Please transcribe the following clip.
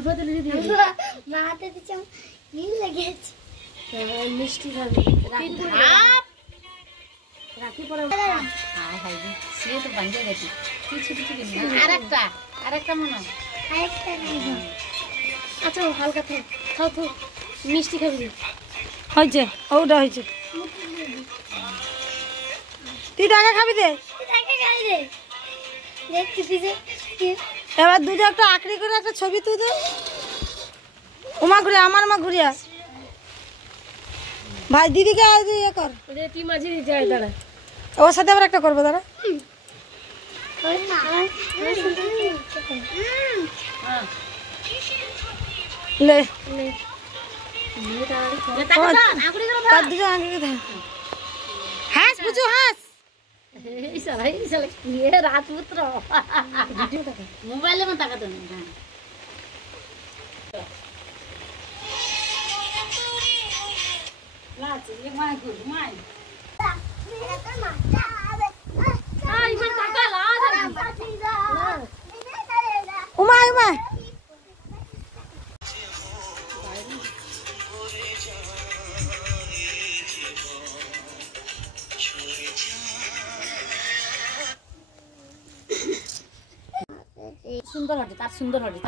ফুলফাতুলি দিয়ে দিবি মা হাতে দিচ্ছি নীল লেগে আছে মিষ্টি খাবি রাখি পরে হাই হাই সে তো বান্ধে গেছি কিছু কিছু আরেকটা মনে আরেকটা নেই আচ্ছা হালকা খাও তো মিষ্টি খাবি হয়েছে ওটা হয়েছে তুই টাকা খাবি দে এবার দুটো একটা আঁকড়ি করে একটা ছবি তুই দে ওমা ঘুরে আমার মা ঘুরিয়া ভাই দিদিকে ইয়ে কর রেটি মাঝে যায় দাঁড়া ওর সাথে আবার একটা করবো দাঁড়া লে হাস বুঝু হাস রাজপুত্র মোবাইলে টাকা তো উমা উমা সুন্দর হবে তার সুন্দর হবে